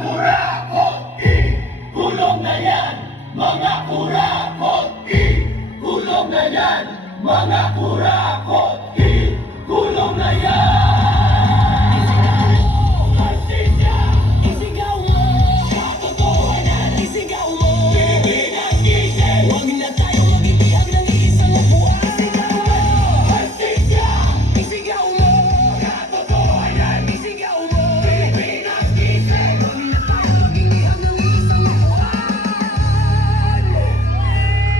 kurakot, ikulong na yan! Mga kurakot, ikulong na yan! Mga kurakot, ikulong na yan! Hustisya! Isigaw mo! Sa katotohanan, isigaw mo! Pilipinas gising! Huwag na tayo magibihag ng isang upuan! Isigaw mo! Hustisya! Isigaw mo! Sa katotohanan, isigaw mo! Pilipinas gising! Huwag na tayo magibihag ng isang upuan!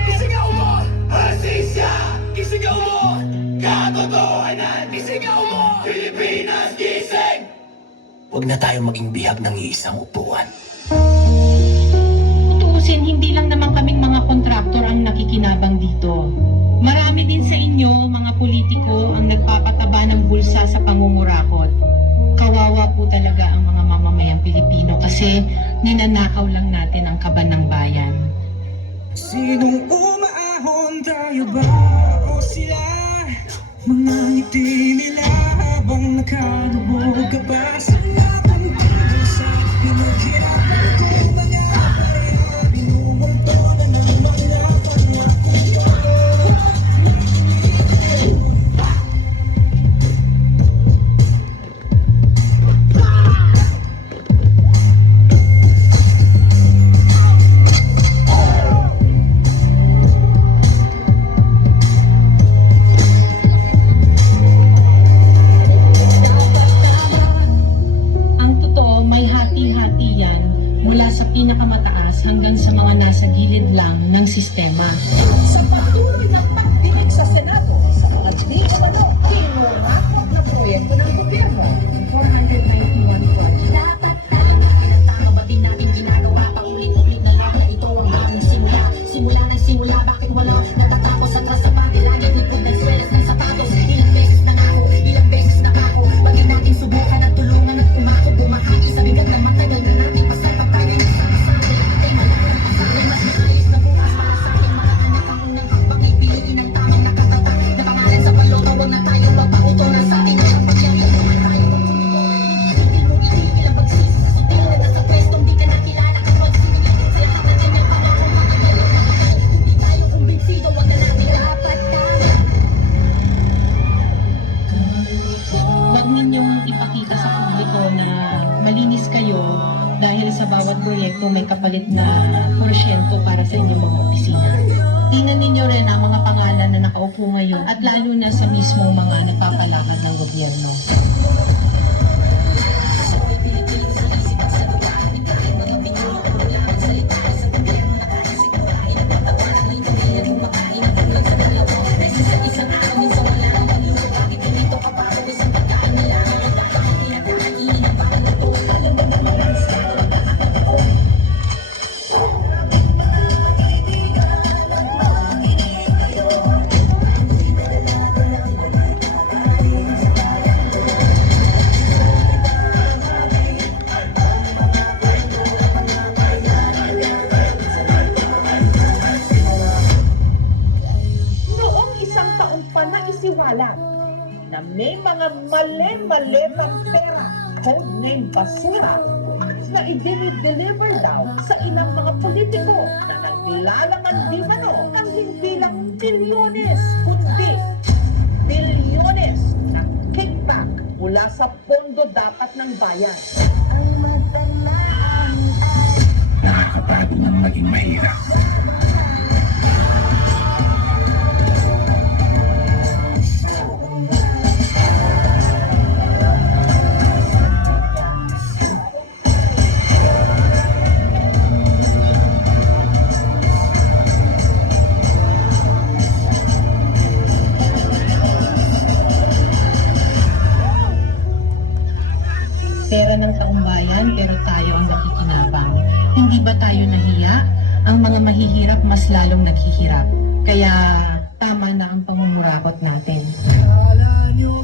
Isigaw mo! Hustisya! Isigaw mo! Katotohanan! Isigaw mo! Pilipinas gising! Huwag na tayo maging bihag ng iisang upuan. Tuusin, hindi lang naman kaming mga kontraktor ang nakikinabang dito. Marami din sa inyo, mga politiko, ang nagpapataba ng bulsa sa pangungurakot. Kawawa po talaga ang mga mamamayang Pilipino kasi ninanakaw lang natin ang kaban ng bayan. Sinong umaahon, tayo ba o sila? Mga ngiti nila habang nakalubog ka ba sa laking pag-asa? Pinaghirapan ko mga pareha, binumunto na ng mga pangako ko. Ang totoo, may hati-hati yan mula sa pinakamataas hanggang sa mga nasa gilid lang ng sistema. Sa patuloy na pagdinig sa Senado sa mga di umano kinurakot na proyekto ng gobyerno. 491 projects. Dapat tama, ilang tao ba din natin ginagawa? Paulit-ulit na lang na ito ang bagong simula. Simula ng simula, bakit wala natatapos? Atras sa pati, lagi tutod ng swelas ng sapatos. Ilang beses na ako, ilang beses na ako. Pag natin subukan at tulungan at umako, bumahagi sa bigat ng matagal na natin pasal. Pagkaya ng sama-sama, ay malaking pasal. Mas maalis na bukas, para sa akin makaanak ang unang hakbang ay piliin ang tamang nakatatak. Na pangalan sa palota, huwag na tayo magpautol na sa atin ang pagyayang naman tayo. Tigil mo itigil ang pagsisi sa sutil na nasa pwestong di ka nakilala. Kapag sinilagin sa'yo ka na kanyang pangako, makagal ang makakal. Hindi tayo kumbinsido, wag na natin dapat tama. Huwag ninyong ipakita sa publiko na malinis kayo dahil sa bawat proyekto may kapalit na porsyento para sa inyong mga opisina. Tingnan ninyo rin ang mga pangalan na nakaupo ngayon at lalo na sa mismong mga nagpapalakad ng gobyerno. Noong isang taong pa naisiwalat na may mga mali-maletang pera, codename basura, na i-deliver daw sa ilang mga politiko na naglalaman di mano ang hindi lang bilyones, kundi bilyones na kickback mula sa pondo dapat ng bayan. Nakakapagod ng maging mahirap. Pera ng taong bayan pero tayo ang nakikinabang. Hindi ba tayo nahiya? Ang mga mahihirap mas lalong naghihirap. Kaya tama na ang pangungurakot natin. Kala nyo